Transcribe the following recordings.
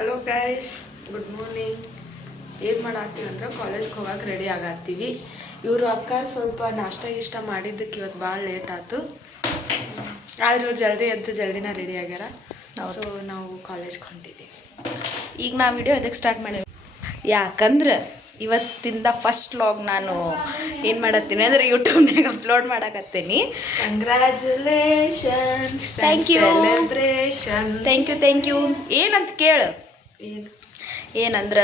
Hello guys, good morning. ಏನು ಮಾಡತ್ತೀವಿ ಅಂದ್ರೆ ಕಾಲೇಜ್ಗೆ ಹೋಗಕ್ಕೆ ರೆಡಿ ಆಗತ್ತೀವಿ. ಇವರು ಅಕ್ಕ ಸ್ವಲ್ಪ ನಾಷ್ಟ ಗಿಷ್ಟ ಮಾಡಿದ್ದಕ್ಕೆ ಇವತ್ತು ಭಾಳ ಲೇಟ್ ಆಯ್ತು. ಆದ್ರೆ ಇವ್ರು ಜಲ್ದಿ ಎದ್ದು ಜಲ್ದಿನ ರೆಡಿ ಆಗ್ಯಾರ. ಸೊ ನಾವು ಕಾಲೇಜ್ಗೆ ಹೊಂಟಿದ್ದೀವಿ. ಈಗ ನಾ ವಿಡಿಯೋ ಅದಕ್ಕೆ ಸ್ಟಾರ್ಟ್ ಮಾಡೇವಿ ಯಾಕಂದ್ರೆ ಇವತ್ತಿಂದ ಫಸ್ಟ್ ವ್ಲಾಗ್ ನಾನು ಏನು ಮಾಡತ್ತೀನಿ ಅಂದರೆ ಯೂಟ್ಯೂಬ್ನಾಗ ಅಪ್ಲೋಡ್ ಮಾಡಕತ್ತೀನಿ. Congratulations. Thank you celebration. Thank you. ಏನಂತ ಕೇಳು. ಏನು ಏನಂದ್ರೆ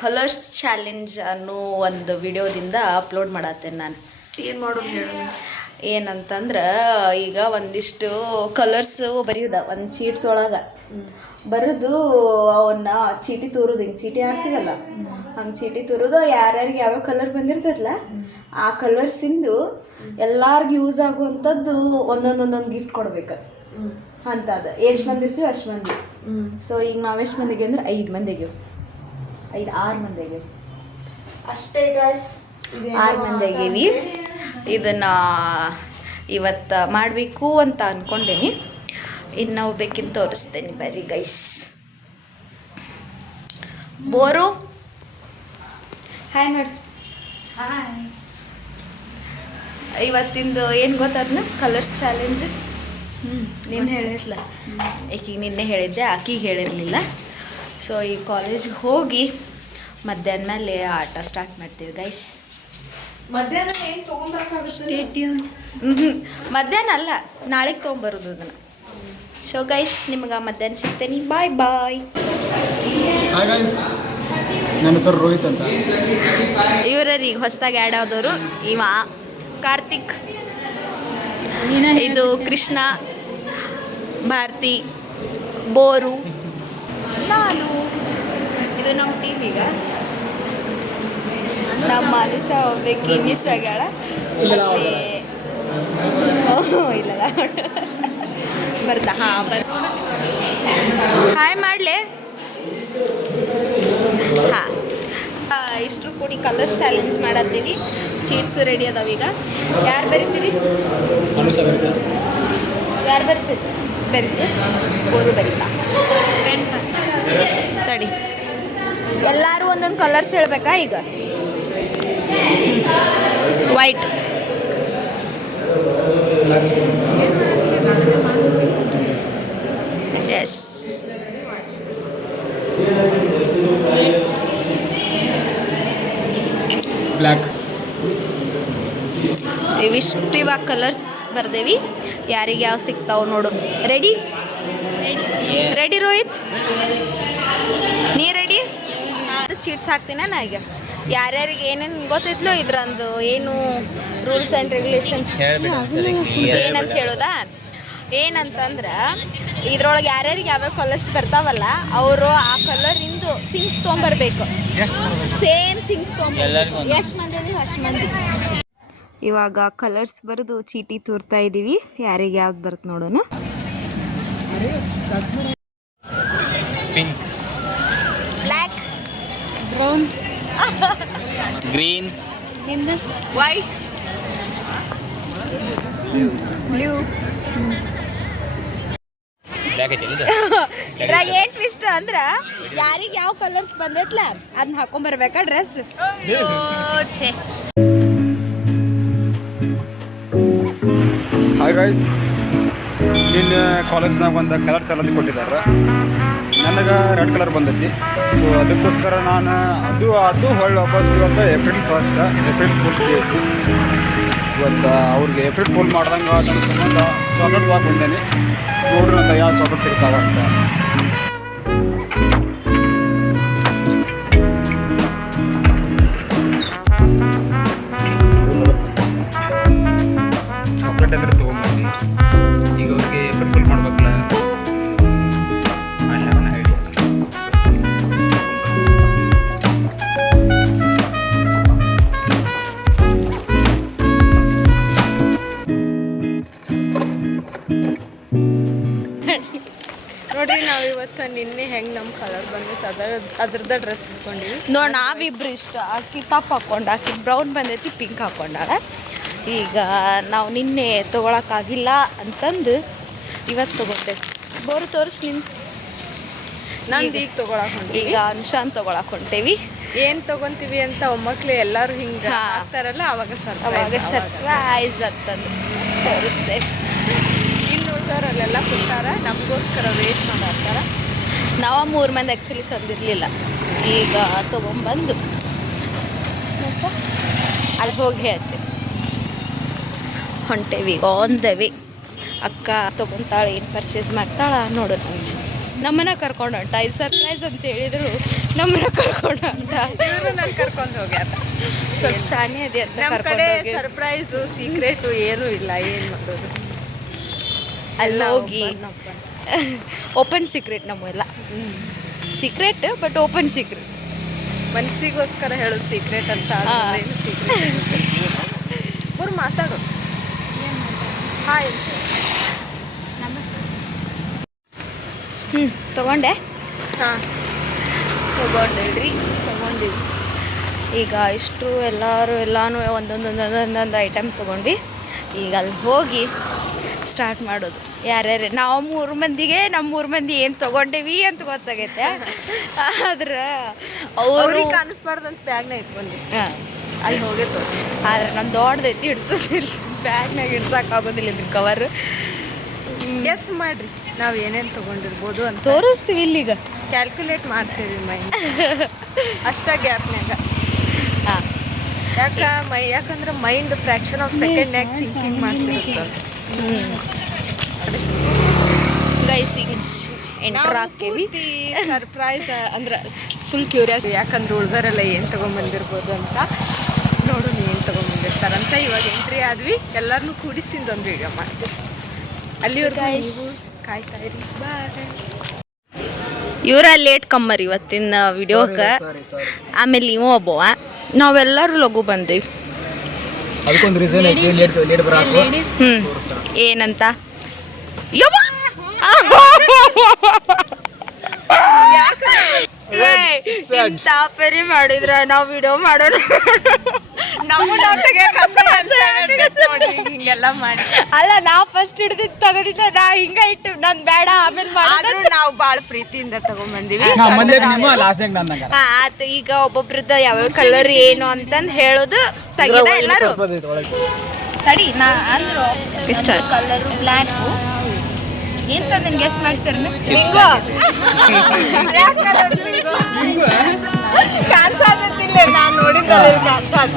ಕಲರ್ಸ್ ಚಾಲೆಂಜ್ ಅನ್ನೋ ಒಂದು ವಿಡಿಯೋದಿಂದ ಅಪ್ಲೋಡ್ ಮಾಡತ್ತೇನೆ ನಾನು. ಏನು ಮಾಡೋದು ಹೇಳು. ಏನಂತಂದ್ರೆ ಈಗ ಒಂದಿಷ್ಟು ಕಲರ್ಸು ಬರೆಯೋದ ಒಂದು ಚೀಟ್ಸ್ ಒಳಗೆ ಬರೆದು ಅವನ್ನ ಚೀಟಿ ತೋರೋದು, ಹಿಂಗೆ ಚೀಟಿ ಆಡ್ತೀವಲ್ಲ ಹಂಗೆ ಚೀಟಿ ತೋರೋದು. ಯಾರ್ಯಾರಿಗೆ ಯಾವ್ಯಾವ ಕಲರ್ ಬಂದಿರ್ತದಲ್ಲ ಆ ಕಲರ್ಸಿಂದು ಎಲ್ಲಾರ್ಗೂ ಯೂಸ್ ಆಗುವಂಥದ್ದು ಒಂದೊಂದು ಗಿಫ್ಟ್ ಕೊಡ್ಬೇಕು ಅಂತದ. ಎಷ್ಟು ಬಂದಿರ್ತೀವಿ ಅಷ್ಟು ಮಂದಿ. ಸೊ ಈಗ ನಾವು ಎಷ್ಟು ಮಂದಿಗೆ ಅಂದ್ರೆ 5 ಮಂದಿಗೆ 6 ಮಂದಿಗೆ ಅಷ್ಟೇ ಗಾಯ್ಸ್. 6 ಮಂದಿಗೀವಿ. ಇದನ್ನು ಇವತ್ತು ಮಾಡಬೇಕು ಅಂತ ಅಂದ್ಕೊಂಡೇನಿ. ಇನ್ನು ನಾವು ಬೇಕಿಂತ ತೋರಿಸ್ತೇನೆ ಬರ್ರಿ ಗೈಸ್. ಬೋರು ಹಾಯ್ ಮಾಡಿ. ಹಾಯ್. ಇವತ್ತಿಂದು ಏನು ಗೊತ್ತಾದ್ನ ಕಲರ್ಸ್ ಚಾಲೆಂಜ್. ನೀನು ಹೇಳಿರ್ಲ, ಆಕಿಗೆ ನಿನ್ನೆ ಹೇಳಿದ್ದೆ, ಆಕಿಗೆ ಹೇಳಿರಲಿಲ್ಲ. ಸೊ ಈ ಕಾಲೇಜಿಗೆ ಹೋಗಿ ಮಧ್ಯಾಹ್ನ ಮೇಲೆ ಆಟ ಸ್ಟಾರ್ಟ್ ಮಾಡ್ತೀವಿ ಗೈಸ್. ಮಧ್ಯಾಹ್ನ ಏನು ತೊಗೊಂಡ್ಬರ್ಕಾಗುತ್ತೆ? ಮಧ್ಯಾಹ್ನ ಅಲ್ಲ, ನಾಳೆಗೆ ತೊಗೊಂಬರೋದು ಅದನ್ನು. ಸೊ ಗೈಸ್ ನಿಮ್ಗೆ ಮಧ್ಯಾಹ್ನ ಸಿಗ್ತೇನೆ. ಬಾಯ್ ಬಾಯ್. ಹಾಯ್ ಗೈಸ್, ನನ್ನ ಹೆಸರು ರೋಹಿತ್ ಅಂತ. ಇವರೀಗ ಹೊಸದಾಗಿ ಆ್ಯಡ್ ಆದವರು ಇವ ಕಾರ್ತಿಕ್, ಇದು ಕೃಷ್ಣ, ಭಾರತಿ, ಬೋರು, ನಾನು. ಇದು ನಮ್ಮ ಟೀಮ್. ಈಗ ನಮ್ಮ ಮನುಷ್ಯ ಹೋಗ್ಬೇಕು ಮಿಸ್ ಆಗ್ಯಾಳ. ಇಲ್ಲ ಬರ್ತಾ ಹಾಯ್ ಮಾಡಲಿ. ಹಾಂ, ಇಷ್ಟರು ಕೂಡಿ ಕಲರ್ಸ್ ಚಾಲೆಂಜ್ ಮಾಡತ್ತೀವಿ. ಚೀಟ್ಸು ರೆಡಿ ಅದಾವೀಗ. ಯಾರು ಬರೀತೀರಿ? ಯಾರು ಬರೀತೀರಿ? ಬೋರು ಬರೀತಾ ತಡಿ. ಎಲ್ಲರೂ ಒಂದೊಂದು ಕಲರ್ಸ್ ಹೇಳ್ಬೇಕಾ? ಈಗ ವೈಟ್, ಎಸ್, ಬ್ಲ್ಯಾಕ್. ಇವಿಷ್ಟು ಇವಾಗ ಕಲರ್ಸ್ ಬರ್ದೇವಿ. ಯಾರಿಗೆ ಯಾವ ಸಿಗ್ತಾವ ನೋಡು. ರೆಡಿ ರೆಡಿ ರೋಹಿತ್, ನೀ ರೆಡಿ? ಚೀಟ್ಸ್ ಹಾಕ್ತೀನ ನಾ ಈಗ. ಯಾರ್ಯಾರಿಗೆ ಏನೇನು ಗೊತ್ತಿದ್ಲು ಇದ್ರಂದು ಏನು ರೂಲ್ಸ್ ಆ್ಯಂಡ್ ರೆಗ್ಯುಲೇಷನ್ಸ್ ಏನಂತ ಹೇಳೋದಾ? ಏನಂತಂದ್ರೆ ಇದ್ರೊಳಗೆ ಯಾರ್ಯಾರಿಗೆ ಯಾವ್ಯಾವ ಕಲರ್ಸ್ ಬರ್ತಾವಲ್ಲ ಅವರು ಆ ಕಲರಿಂದು ಥಿಂಗ್ಸ್ ತೊಗೊಂಬರ್ಬೇಕು. ಸೇಮ್ ಥಿಂಗ್ಸ್ ತೊಗೊಂಬರ್ಬೇಕು. ಎಷ್ಟು ಮಂದಿ ಅದೀವಿ ಅಷ್ಟು ಮಂದಿ. ಇವಾಗ ಕಲರ್ಸ್ ಬರೆದು ಚೀಟಿ ತೋರ್ತಾ ಇದ್ದೀವಿ. ಯಾರಿಗೆ ಯಾವ್ದು ಬರುತ್ತೆ ನೋಡೋಣ. Pink, black, brown, green, white, blue. Black ಐತಿ ಇದು. ಇದ್ರಾಗ ಏನು ಟ್ವಿಸ್ಟ್ ಅಂದ್ರೆ ಯಾರಿಗೆ ಯಾವ ಕಲರ್ಸ್ ಬಂದೈತ್ಲ ಅದನ್ನ ಹಾಕೊಂಬರ್ಬೇಕಾ ಡ್ರೆಸ್. ಹಾಯ್ ಗೈಸ್, ನಿನ್ನೆ ಕಾಲೇಜ್ನಾಗ ಒಂದು ಕಲರ್ ಚಾಲೆಂಜ್ ಕೊಟ್ಟಿದ್ದಾರೆ. ನನಗೆ ರೆಡ್ ಕಲರ್ ಬಂದೈತಿ. ಸೊ ಅದಕ್ಕೋಸ್ಕರ ನಾನು ಅದು ಹೊಳ್ಳಿ ವಾಪಸ್ ಇವತ್ತು ಏಪ್ರಿಲ್ ಫೂಲ್ಸ್ ಡೇ ಐತಿ. ಇವತ್ತು ಅವ್ರಿಗೆ ಏಪ್ರಿಲ್ ಫೂಲ್ ಮಾಡ್ದಂಗೆ ನನ್ನ ಸಂಬಂಧ ಚಾಕ್ಲೇಟ್ ಬಾಕ್ ಬಂದೇನಿ. ನೋಡ್ರಿ ಅಂತ ಯಾವ ಚಾಕ್ಲೇಟ್ ಸಿಗ್ತಾವ ಅಂತ. ಚಾಕ್ಲೇಟ್ ಅಂದ್ರೆ ತೊಗೊಂಬಂದು ಈಗ ಅವ್ರಿಗೆ ಏಪ್ರಿಲ್ ಫೂಲ್ ಮಾಡ್ಬೇಕಲ್ಲ. I have an idea. ನೋಡ್ರಿ, ನಾವು ಇವತ್ತು ನಿನ್ನೆ ಹೆಂಗೆ ನಮ್ಮ ಕಲರ್ ಬಂದೈತೆ ಅದ್ರದ್ದು ಡ್ರೆಸ್ ಹಾಕ್ಕೊಂಡಿವಿ. ನೋಡಿ ನಾವಿಬ್ರು ಇಷ್ಟ. ಆಕಿ ಟಾಪ್ ಹಾಕ್ಕೊಂಡು, ಆಕಿ ಬ್ರೌನ್ ಬಂದೈತಿ, ಪಿಂಕ್ ಹಾಕ್ಕೊಂಡಾಳ. ಈಗ ನಾವು ನಿನ್ನೆ ತೊಗೊಳಕ್ಕಾಗಿಲ್ಲ ಅಂತಂದು ಇವತ್ತು ತೊಗೊಂಡೆ. ಬೋರು ತೋರಿಸ್ ನಿನ್ನ. ನಂದು ಈಗ ತೊಗೊಳಕ್ ಈಗ ಅನ್ಶಾನ್ ತೊಗೊಳಕ್ ಹೊಂಟೇವಿ. ಏನು ತೊಗೊಂತೀವಿ ಅಂತ ಒಮ್ಮಕ್ಳು ಎಲ್ಲರೂ ಹಿಂಗೆ ಹಾ. ಹಾಕ್ತಾರಲ್ಲ ಅವಾಗ ಅವಾಗ ಸರ್ಪ್ರೈಸ್ ಅಂತಂದು ತೋರಿಸ್ತೇವೆ. ಇನ್ನು ಉಳ್ದವ್ರಲ್ಲೆಲ್ಲ ಕೊಡ್ತಾರ, ನಮಗೋಸ್ಕರ ವೇಟ್ ಮಾಡಾಕ್ತಾರ. ನಾವು 3 ಮಂದಿ ಆ್ಯಕ್ಚುಲಿ ತಂದಿರಲಿಲ್ಲ. ಈಗ ತೊಗೊಂಬಂದು ಸ್ವಲ್ಪ ಅಲ್ಲಿ ಹೋಗಿ ಹೇಳ್ತೇವೆ. ಹೊಂಟೇವಿ ಈಗ ಆನ್ ದ ವೇ. ಅಕ್ಕ ತೊಗೊತಾಳೆ, ಏನು ಪರ್ಚೇಸ್ ಮಾಡ್ತಾಳ ನೋಡೋಣ ಅಂತ. ನಮ್ಮನ್ನ ಕರ್ಕೊಂಡು ಹೊಂಟ. ಇದು ಸರ್ಪ್ರೈಸ್ ಅಂತ ಹೇಳಿದ್ರು ನಮ್ಮನ್ನ ಕರ್ಕೊಂಡು ಹೊಂಟ. ಇವರು ನಾನು ಕರ್ಕೊಂಡು ಹೋಗ್ಯಾರ. ಸ್ವಲ್ಪ ಶಾನೆ ಅದೇ ಅಂತ ನಮ್ಮ ಕಡೆ ಕರ್ಕೊಂಡು ಹೋಗಿ ಸರ್ಪ್ರೈಸು ಸೀಕ್ರೆಟು ಏನೂ ಇಲ್ಲ. ಏನು ಮಾಡೋದು, ಅಲ್ಲಿ ಹೋಗಿ ಓಪನ್ ಸೀಕ್ರೆಟ್ ನಮ್ಮೆಲ್ಲ. Secret but open secret. ಮನಸ್ಸಿಗೋಸ್ಕರ ಹೇಳೋದು ಸೀಕ್ರೆಟ್ ಅಂತ. ಏನು ಸೀಕ್ರೆಟ್ ಅವ್ರು ಮಾತಾಡು. ಹಾಯ್ ತೊಗೊಂಡೆ ಹಾಂ ತೊಗೊಂಡಿದ್ರಿ ತೊಗೊಂಡಿವಿ. ಈಗ ಇಷ್ಟು ಎಲ್ಲನೂ ಒಂದೊಂದೊಂದೊಂದೊಂದು ಐಟಮ್ ತೊಗೊಂಡ್ವಿ. ಈಗ ಅಲ್ಲಿ ಹೋಗಿ ಸ್ಟಾರ್ಟ್ ಮಾಡೋದು. ಯಾರ್ಯಾರು ನಾವು 3 ಮಂದಿಗೆ ನಮ್ಮ 3 ಮಂದಿ ಏನು ತೊಗೊಂಡೇವಿ ಅಂತ ಗೊತ್ತಾಗೈತೆ. ಆದ್ರೆ ಅವರು ಕಾಣಿಸ್ಬಾರ್ದಂತ ಬ್ಯಾಗ್ನ ಇಟ್ಕೊಂಡಿ ಹಾಂ ಅಲ್ಲಿ ಹೋಗಿ ತೋರಿಸಿ. ಆದ್ರೆ ನಾನು ದೊಡ್ಡದೈತಿ ಹಿಡ್ಸೋದಿಲ್ಲ, ಬ್ಯಾಗ್ನಾಗ ಹಿಡ್ಸೋಕ್ಕಾಗೋದಿಲ್ಲ ಇದ್ರ ಕವರು. ಗೆಸ್ ಮಾಡ್ರಿ ನಾವು ಏನೇನು ತೊಗೊಂಡಿರ್ಬೋದು ಅಂತ. ತೋರಿಸ್ತೀವಿ ಇಲ್ಲಿಗ. ಕ್ಯಾಲ್ಕುಲೇಟ್ ಮಾಡ್ತೀವಿ ಮೈಂಡ್ ಅಷ್ಟ ಗ್ಯಾಪ್ನ್ಯಾಗ. ಹಾಂ ಯಾಕಂದ್ರೆ ಮೈಂಡ್ ಫ್ರ್ಯಾಕ್ಷನ್ ಆಫ್ ಸೆಕೆಂಡ್ನ್ಯಾಗ ಥಿಂಕಿಂಗ್ ಮಾಡ್ತಿರುತ್ತೆ. ಗೈಸ್ ಈಗ ಎಂಟ್ರ್ ಹಾಕೇವಿ. ಸರ್ಪ್ರೈಸ್ ಅಂದ್ರೆ ಫುಲ್ ಕ್ಯೂರಿಯಾಸಿಟಿ. ಯಾಕಂದ್ರೆ ಉಳ್ದರೆಲ್ಲ ಏನು ತೊಗೊಂಬಂದಿರ್ಬೋದು ಅಂತ ನೋಡೋಣ ಏನು ತೊಗೊಂಬಂದಿರ್ತಾರಂತ. ಇವಾಗ ಎಂಟ್ರಿ ಆದ್ವಿ, ಎಲ್ಲರನ್ನೂ ಕೂಡಿಸಿಂದ ಒಂದು ವಿಡಿಯೋ ಮಾಡ್ತೀವಿ. ಅಲ್ಲಿವರೆಗೂ Guys. ನೀವು ಕಾಯ್ತಾ ಇರಿ. ಬಾಯ್. ಇವರ ಲೇಟ್ ಕಮ್ಮರ್ ಇವತ್ತಿನ ವಿಡಿಯೋಕ್ಕೆ. ಆಮೇಲೆ ಇವ ಒಬ್ಬವ. ನಾವೆಲ್ಲರೂ ಲಘು ಬಂದೇವಿ. ಅದಕ್ಕೊಂದು ರೀಸನ್ ಐತಿ ಲೇಟ್ ಬರಾಕು. ಏನಂತ ಯವ್ವ! ಇಂಥ ಪರಿ ಮಾಡಿದ್ರ ನಾವು ವಿಡಿಯೋ ಮಾಡೋಣ. ಹಿಂಗೆಲ್ಲ ಮಾಡಿ ಅಲ್ಲ ನಾವು ಫಸ್ಟ್ ಹಿಡಿದಿದ್ದು ತಗದಿದ್ದ ನಾ ಹಿಂಗ ಇಟ್ಟು ನನ್ ಬೇಡ ಆಮೇಲೆ ಆದ್ರೂ ನಾವು ಭಾಳ ಪ್ರೀತಿಯಿಂದ ತಗೊಂಡ್ಬಂದಿವಿ. ಆತ ಈಗ ಒಬ್ಬೊಬ್ರದ್ದು ಯಾವ್ಯಾವ ಕಲರ್ ಏನು ಅಂತಂದು ಹೇಳೋದು ತೆಗಿದ ಎಲ್ಲರೂ. ತಡಿ ನಾ ಅಂದ್ರು ಇಷ್ಟ ಕಲರು ಬ್ಲ್ಯಾಕು ಏನ್ ತಂದನ್ ಗೆಸ್ ಮಾಡ್ತಾರ. ಕಾಣಿಸಾದಿಲ್ಲ, ನಾನು ನೋಡಿದ್ದಲ್ಲ ಕಾಣಿಸಾದ.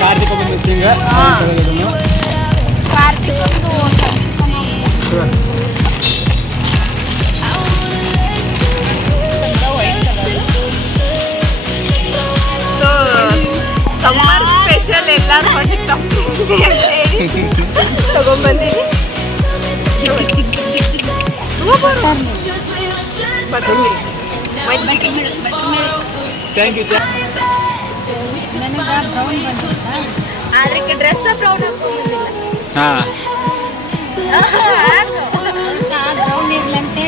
ಕಾರ್ತಿಕ್ ಬಂದು ಸಿಂಗರ್ ಕಾರ್ತಿಕ್ ಸಮ್ಮರ್ ಸ್ಪೆಷಲ್ ಎಲ್ಲ ತಗೊಂಡ್ಬಂದೀನಿ. Thank you. ಆದ್ರೆ ಡ್ರೆಸ್ ಬ್ರೌನ್ ಹಾಂ ಬ್ರೌನ್ ಇರ್ಲಂತೆ.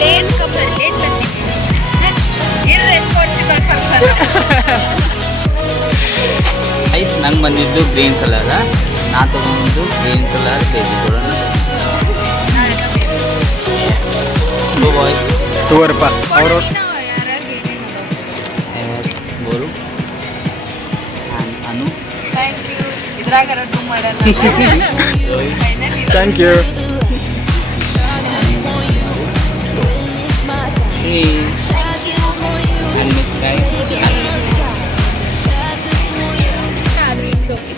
Late comer late irresponsible person. Ice ನಂಗೆ ಬಂದಿದ್ದು ಗ್ರೀನ್ ಕಲರ್, ನಾ ತಗೊಂಡು ಗ್ರೀನ್ ಕಲರ್ ಬೇಬಿ ಕೊಡೋಣ. ಬಾಯ್ ತಗೋರಪ್ಪ ಅವರು ಬೋರು ಅನು. Thank you. ಇದ್ರಾಗ ರದ್ದು ಮಾಡೋಣ. Thank you. ಆದ್ರೂ ಇಟ್ಸ್ ಓಕೆ.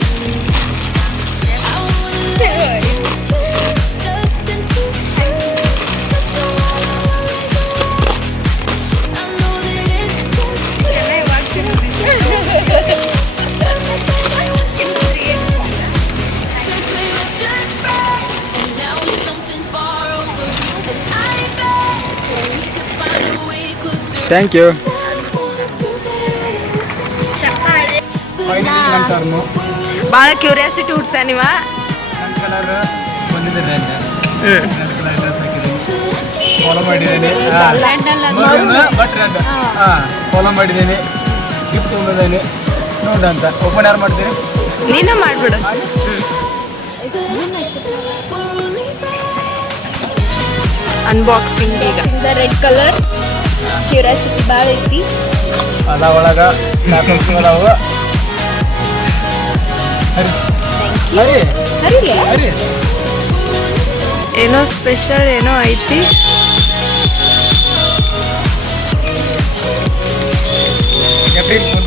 Thank you. ಭಾಳ ಕ್ಯೂರಿಯಾಸಿಟಿ ಹುಡ್ಸ ನೀವ. ನನ್ನ ಕಲರ್ ಬಂದಿದೆ ರೆಡ್ ಕಲರ್ ಡ್ರೆಸ್ ಹಾಕಿದ್ದೀನಿ, ಫಾಲೋ ಮಾಡಿದ್ದೀನಿ ಬಟ್ ರೆಡ್ ಫಾಲೋ ಮಾಡಿದ್ದೀನಿ, ಗಿಫ್ಟ್ ತೊಗೊಂಡಿದ್ದೀನಿ ನೋಡಂತ. ಓಪನ್ ಯಾರು ಮಾಡ್ತೀರಿ? ನೀನು ಮಾಡ್ಬಿಡು. ಅನ್ಬಾಕ್ಸಿಂಗ್ ಈಗ. ರೆಡ್ ಕಲರ್ ಕ್ಯೂರಿಯಾಸಿಟಿ ಭಾಳ ಐತಿ. ಅದ ಒಳಗೆ ನಾಲ್ಕು ಅದಾವು. ಹರಿ ಹರಿ ಹರಿ ಏನೋ ಸ್ಪೆಷಲ್ ಏನೋ ಐತಿ. April full.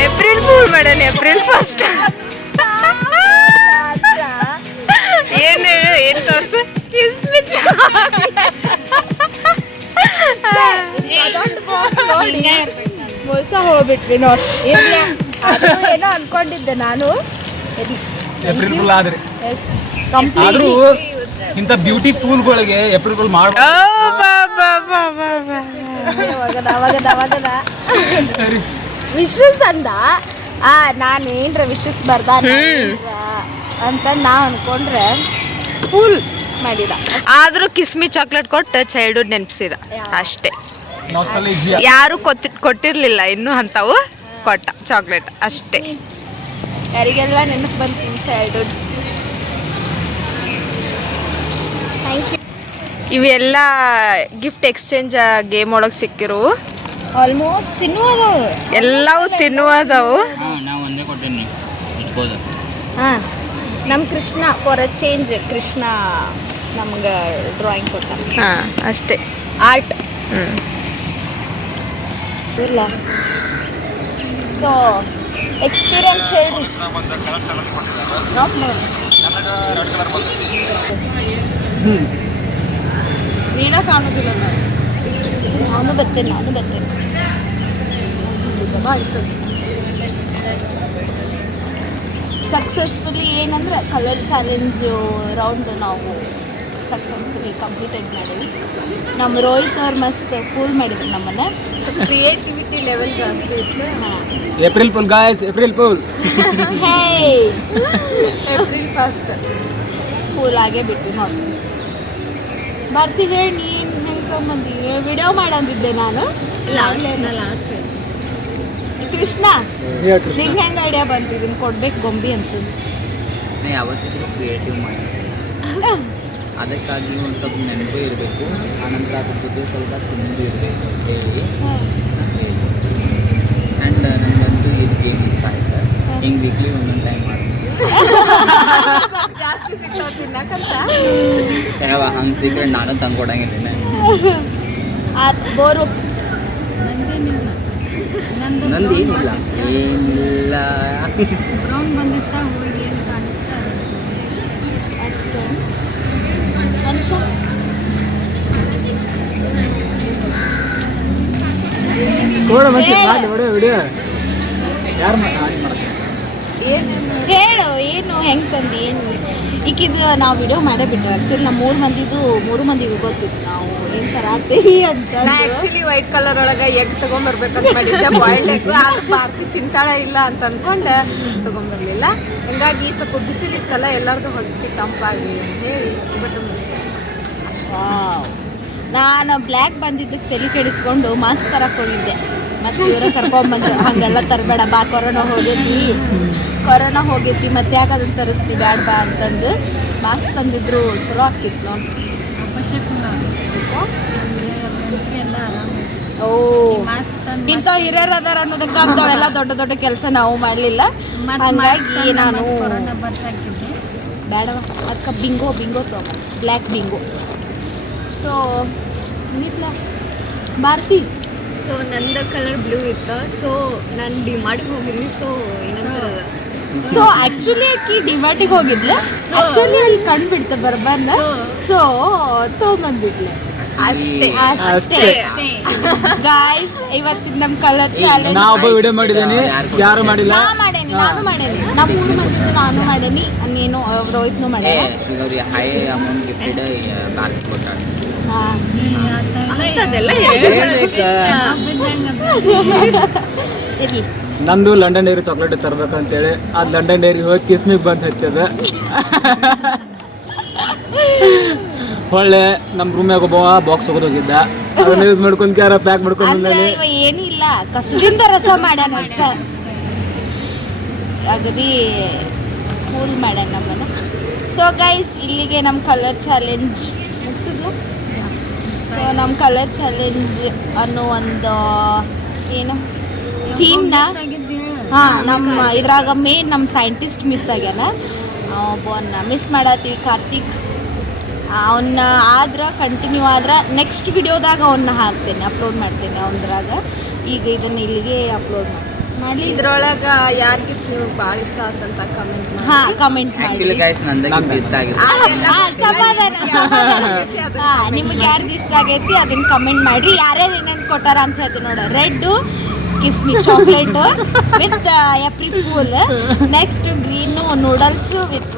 ಏಪ್ರಿಲ್ ಫೂಲ್ ಮಾಡೋಣ. ಏಪ್ರಿಲ್ ಫಸ್ಟ್ ಏನು ಏನು ತೋರ್ಸ ಮೋಸ ಹೋಗ್ಬಿಟ್ವಿ ನೋಡಿ. ಏನೋ ಅನ್ಕೊಂಡಿದ್ದೆ ನಾನು. ಏಪ್ರಿಲ್ ಫುಲ್ ಆದ್ರಿ. ಎಸ್ ಆದ್ರೂ ಇಂಥ ಬ್ಯೂಟಿ ಫೂಲ್ಗಳಿಗೆ ಏಪ್ರಿಲ್ ಫುಲ್ ಮಾಡ ವಿಶಸ್ ಅಂದ ನಾನು ಏನ್ರ ವಿಶಸ್ ಬರ್ದ ಅಂತ ನಾವು ಅನ್ಕೊಂಡ್ರೆ ಫುಲ್ ಮಾಡಿದ. ಆದ್ರೂ ಕಿಸ್ಮಿ ಚಾಕ್ಲೇಟ್ ಕೊಟ್ಟು ಚೈಲ್ಡ್ಹುಡ್ ನೆನಪಿಸಿದ ಅಷ್ಟೇ. ನಾಸ್ಟಾಲಜಿಯಾ. ಯಾರು ಕೊಟ್ಟಿರ್ಲಿಲ್ಲ ಇನ್ನೂ ಅಂತಾವು ಕೊಟ್ಟ ಚಾಕ್ಲೇಟ್ ಅಷ್ಟೇ. ಯಾರಿಗೆಲ್ಲ ನೆನಪು ಬಂತು ಚೈಲ್ಡ್ಹುಡ್. Thank you. ಇವೆಲ್ಲ ಗಿಫ್ಟ್ ಎಕ್ಸ್ಚೇಂಜ್ ಗೇಮ್ ಒಳಗೆ ಸಿಕ್ಕಿರು. ಆಲ್ಮೋಸ್ಟ್ ತಿನ್ನುವದವು ಎಲ್ಲವೂ ತಿನ್ನುವದವು. ನಾವು ಒಂದೇ ಕೊಟ್ಟೇನಿ ಇಟ್ಕೋದು. ಹಾಂ ನಮ್ಮ Krishna for a change Krishna ನಮ್ಗೆ ಡ್ರಾಯಿಂಗ್ ಕೊಟ್ಟ. ಹಾಂ ಅಷ್ಟೇ. ಆರ್ಟ್ ಇಲ್ಲ. ಸೊ ಎಕ್ಸ್ಪೀರಿಯನ್ಸ್ ಹೇಳಿ. ನೀನ ಕಾಣೋದಿಲ್ಲ. ನಾನು ಬರ್ತೇನೆ. ಸಕ್ಸಸ್ಫುಲಿ ಏನಂದ್ರೆ ಕಲರ್ ಚಾಲೆಂಜು ರೌಂಡ್ ನಾವು ಸಕ್ಸಸ್ಫುಲಿ ಕಂಪ್ಲೀಟೆಡ್ ಮಾಡೀವಿ. ನಮ್ಮ ರೋಹಿತ್ ಅವ್ರು ಮಸ್ತ್ ಕೂಲ್ ಮಾಡಿದ್ರು ನಮ್ಮನ್ನ. ಕ್ರಿಯೇಟಿವಿಟಿ ಲೆವೆಲ್ ಜಾಸ್ತಿ ಇತ್ತು. April fool guys, April fool. Hey April first cool ಆಗೇ ಬಿಟ್ಟು ನೋಡಿ. ಬರ್ತಿ ಹೇಳಿ ನೀನು ಹೆಂಗೆ ತೊಗೊಂಬಂದಿ? ವಿಡಿಯೋ ಮಾಡಂದಿದ್ದೆ ನಾನು ಲಾಸ್ಟ್. ಕೃಷ್ಣ ನಿಂಗೆ ಹೆಂಗೆ ಐಡಿಯಾ ಬಂತು ಇದನ್ನು ಕೊಡ್ಬೇಕು ಗೊಂಬಿ ಅಂತ? ನಾ ಯಾವತ್ತಿದ್ರು ಕ್ರಿಯೇಟಿವ್ ಮಾಡಿದ್ದೆ, ಅದಕ್ಕಾಗಿ ಒಂದು ಸ್ವಲ್ಪ ನೆನಪು ಇರಬೇಕು, ಆನಂತರ ಅದ್ರ ಜೊತೆ ಸ್ವಲ್ಪ ಚಿನ್ನದು ಇರಬೇಕು ಅಂತ ಹೇಳಿ ಆ್ಯಂಡ್ ನನಗಂತೂ ಇದು ಗೇಮ್ ಇಷ್ಟ ಆಯ್ತು. ಹಿಂಗೆ ವೀಕ್ಲಿ ಒಂದೊಂದು ಟೈಮ್ ಮಾಡ್ತೀನಿ. ಜಾಸ್ತಿ ಸಿಗ್ತಾವ ತಿನ್ನಕಂತ ಯಾವ ಹಂಗೆ ಸಿಕ್ಕರೆ ನಾನು ತಂದು ಕೊಡಂಗಿದ್ದೀನಿ. ಬೋರು ನಂದು ಏನಿಲ್ಲ ಮನುಷ್ಯ ಹೇಳು ಏನು ಹೆಂಗೆ ತಂದು ಏನು ಈಗಿದು ನಾವು ವಿಡಿಯೋ ಮಾಡೇ ಬಿಟ್ಟು. ಆ್ಯಕ್ಚುಲಿ ನಮ್ಮ ಮೂರು ಮಂದಿಗೂ ಗೊತ್ತಿತ್ತು ನಾವು ಏನು ತರಾತೀವಿ ಅಂತ. ನಾ ಆ್ಯಕ್ಚುಲಿ ವೈಟ್ ಕಲರ್ ಒಳಗೆ ಎಗ್ ತೊಗೊಂಬರ್ಬೇಕಂತ ಮಾಡಿದ್ದೆ, ಬಾಯ್ಲ್ಡ್ ಎಗ್. ಆದ್ರೆ ಭಾರತಿ ತಿಂತಾಳೆ ಇಲ್ಲ ಅಂತ ಅಂದ್ಕೊಂಡು ತೊಗೊಂಬರ್ಲಿಲ್ಲ. ಹಂಗಾಗಿ ಸ್ವಲ್ಪ ಬಿಸಿಲಿತ್ತಲ್ಲ, ಎಲ್ಲರದು ಹೊಟ್ಟೆ ತಂಪಾಗಿ ಹೇಳಿ ಅಷ್ಟೇ. ನಾನು ಬ್ಲ್ಯಾಕ್ ಬಂದಿದ್ದಕ್ಕೆ ತಲೆ ಕೆಡಿಸ್ಕೊಂಡು ಮಾಸ್ಕ್ ತರಕ್ಕೆ ಹೋಗಿದ್ದೆ. ಮತ್ತು ಇವರ ಕರ್ಕೊಂಬಂದ್ರು, ಹಾಗೆಲ್ಲ ತರಬೇಡ ಬಾ, ಕೊರೋನಾ ಹೋಗೈತಿ ಮತ್ತೆ ಯಾಕೆ ಅದನ್ನು ತರಿಸ್ತಿ, ಬ್ಯಾಡ ಬಾ ಅಂತಂದು ಮಾಸ್ಕ್ ತಂದಿದ್ರು. ಚಲೋ ಆಗ್ತಿತ್ತು ನೋಡಿ. ಓ ಇಂಥ ಹಿರಿಯರು ಅದಾರ ಅನ್ನೋದಕ್ಕೆ ಅಂಥವೆಲ್ಲ ದೊಡ್ಡ ದೊಡ್ಡ ಕೆಲಸ ನಾವು ಮಾಡಲಿಲ್ಲ. ಹಂಗಾಗಿ ನಾನು ಬೇಡವ ಅದಕ್ಕೆ ಬಿಂಗೋ ತೊಗೊಂಡು black bingo. So Bharathi so ನಂದು ಕಲರ್ ಬ್ಲೂ ಇತ್ತು. ಸೊ ನಾನು ಡಿಮಾರ್ಟಿಗೆ ಹೋಗಿದ್ವಿ. ಸೊ ಆ್ಯಕ್ಚುಲಿ ಆಕಿ ಡಿಮಾರ್ಟಿಗೆ ಹೋಗಿದ್ಲು. ಆ್ಯಕ್ಚುಲಿ ಅಲ್ಲಿ ಕಂಡುಬಿಡ್ತೆ ಬರ್ಬಂದ. ಸೊ ತೊಗೊಂಬಂದ್ಬಿಡ್ಲೆ. ಅಷ್ಟೇ ಗಾಯ್ಸ್ ಇವತ್ತಿನ ನಮ್ಮ ಕಲರ್ ಚಾಲೆಂಜ್ ನಾ ಒಬ್ಬ ವಿಡಿಯೋ ಮಾಡಿದ್ದೇನೆ, ಯಾರು ಮಾಡಿಲ್ಲ. ನಾನು ಮಾಡೇನಿ ನಮ್ಮ 3 ಮಂದಿದ್ದು ನಾನು ಮಾಡೇನಿ, ನೀನು ರೋಹಿತ್ನು ಮಾಡ್ಯಾನ. ಅವ್ರಿಗೆ ಹೈ ಅಮೌಂಟ್ ಗಿಫ್ಟೆಡ್ ಕಾರ್ಡ್ ಕೊಟ್ಟಾರೆ. ಅಂಥದ್ದೆಲ್ಲ ಇರ್ಲಿ. ನಂದು ಲಂಡನ್ ಡೈರಿ ಚಾಕ್ಲೇಟ್ ತರ್ಬೇಕಂತೇಳಿ ಅದು ಲಂಡನ್ ಡೈರಿ ಹೋಗಿ ಕಿಸ್ಮಿಗೆ ಬಂದು ಹಚ್ಚದ. ಒಳ್ಳೆ ನಮ್ಮ ರೂಮ್ಯಾಗ ಒಬ್ಬ ಬಾಕ್ಸ್ ಹೋಗಿದ್ದ, ಅದನ್ನ ಯೂಸ್ ಮಾಡ್ಕೊಂಡ್ ಕ್ಯಾರ ಪ್ಯಾಕ್ ಮಾಡ್ಕೊಂಡು ಅಂದ್ರೆ ಬಂದಾನೆ. ಇವ ಏನೂ ಇಲ್ಲ, ಕಸದಿಂದ ರಸ ಮಾಡ್ಯಾನ ಅಷ್ಟ. ಅಗದಿ ಕೂಲ್ ಮಾಡ್ಯಾನ ನಮ್ಮನ್ನ. ಸೊ ಗೈಸ್ ಇಲ್ಲಿಗೆ ನಮ್ಮ ಕಲರ್ ಚಾಲೆಂಜ್ ಮುಗಿಸಿದ್ಲ. ಸೊ ನಮ್ಮ ಕಲರ್ ಚಾಲೆಂಜ್ ಅನ್ನೋ ಒಂದು ಏನು ಥೀಮ್ನ ನಮ್ಮ ಇದ್ರಾಗ ಮೇನ್ ನಮ್ಮ ಸೈಂಟಿಸ್ಟ್ ಮಿಸ್ ಆಗ್ಯಾನ. ಒಬ್ಬವನ್ನ ಮಿಸ್ ಮಾಡತ್ತೀವಿ, ಕಾರ್ತಿಕ್. ಅವನ್ನ ಆದ್ರೆ ಕಂಟಿನ್ಯೂ ಆದ್ರೆ ನೆಕ್ಸ್ಟ್ ವಿಡಿಯೋದಾಗ ಅವನ್ನ ಹಾಕ್ತೇನೆ, ಅಪ್ಲೋಡ್ ಮಾಡ್ತೇನೆ ಅವನದ್ರಾಗ. ಈಗ ಇದನ್ನ ಇಲ್ಲಿಗೆ ಅಪ್ಲೋಡ್ ಮಾಡಿ ಇದ್ರೊಳಗ ಯಾರ್ ಗಿಫ್ಟ್ ನಿಮ್ಗೆ ಭಾಳ ಇಷ್ಟ ಆತಂತ ಕಮೆಂಟ್ ಮಾಡಿ. ಕಮೆಂಟ್ ಮಾಡಿ. ಆಕ್ಚುಲಿ ಗೈಸ್ ನಂದಕ್ಕೆ ಇಷ್ಟ ಆಗಿದೆ. ಸಮಾಧಾನ. ನಿಮ್ಗೆ ಯಾರ್ದು ಇಷ್ಟ ಆಗೈತಿ ಅದನ್ನ ಕಮೆಂಟ್ ಮಾಡ್ರಿ. ಯಾರ್ಯಾರು ಏನೇನು ಕೊಟ್ಟಾರ ಅಂತ ಹೇಳ್ತೀನಿ ನೋಡ. Red ಕಿಸ್ಮಿ chocolate with April pool. Next green noodles with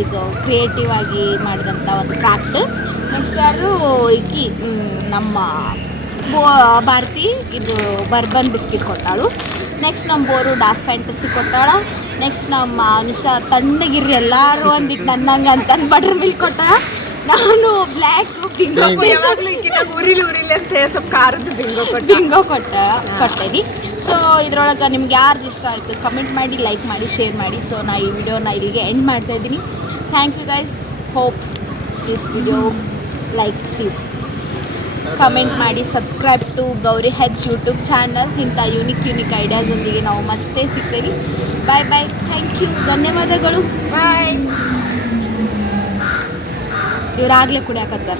ಇದು ಕ್ರಿಯೇಟಿವ್ ಆಗಿ ಮಾಡಿದಂಥ ಒಂದು ಕ್ರಾಫ್ಟ್. ನೆಕ್ಸ್ಟ್ ಯಾರು ಈಕಿ ನಮ್ಮ ಭಾರತಿ ಇದು ಬರ್ಬನ್ ಬಿಸ್ಕಿಟ್ ಕೊಟ್ಟಾಳು. ನೆಕ್ಸ್ಟ್ ನಮ್ಮ ಬೋರು ಡಾರ್ಕ್ ಫ್ಯಾಂಟಸಿ ಕೊಟ್ಟಾಳ. ನೆಕ್ಸ್ಟ್ ನಮ್ಮ ಅನುಷಾ ತಣ್ಣಗಿರ್ರಿ ಎಲ್ಲರೂ ಒಂದಿಟ್ಟು ನನ್ನಂಗೆ ಅಂತಂದು ಬಟರ್ ಮಿಲ್ಕ್ ಕೊಟ್ಟಾಳ. ನಾನು ಬ್ಲ್ಯಾಕ್ ಬಿಂಗೋ ಉರಿಲಿ ಅಂತ ಹೇಳಿ ಸ್ವಲ್ಪ ಖಾರದ ಬಿಂಗೋ ಕೊಟ್ಟೇನಿ. ಸೊ ಇದ್ರೊಳಗೆ ನಿಮ್ಗೆ ಯಾರ್ದು ಇಷ್ಟ ಆಯಿತು ಕಮೆಂಟ್ ಮಾಡಿ, ಲೈಕ್ ಮಾಡಿ, ಶೇರ್ ಮಾಡಿ. ಸೊ ನಾ ಈ ವಿಡಿಯೋನ ಇಲ್ಲಿಗೆ ಎಂಡ್ ಮಾಡ್ತಾ ಇದ್ದೀನಿ. Thank you guys. Hope this video likes you. Comment ಮಾಡಿ, subscribe to Gauri H YouTube channel. ಇಂಥ ಯೂನಿಕ್ ಐಡಿಯಾಸ್ ಒಂದಿಗೆ ನಾವು ಮತ್ತೆ ಸಿಗ್ತೇವೆ. ಬಾಯ್ ಬಾಯ್. ಥ್ಯಾಂಕ್ ಯು, ಧನ್ಯವಾದಗಳು. ಬಾಯ್. ಇವರಾಗಲೇ ಕುಡಿಯಾಕತ್ತಾರ.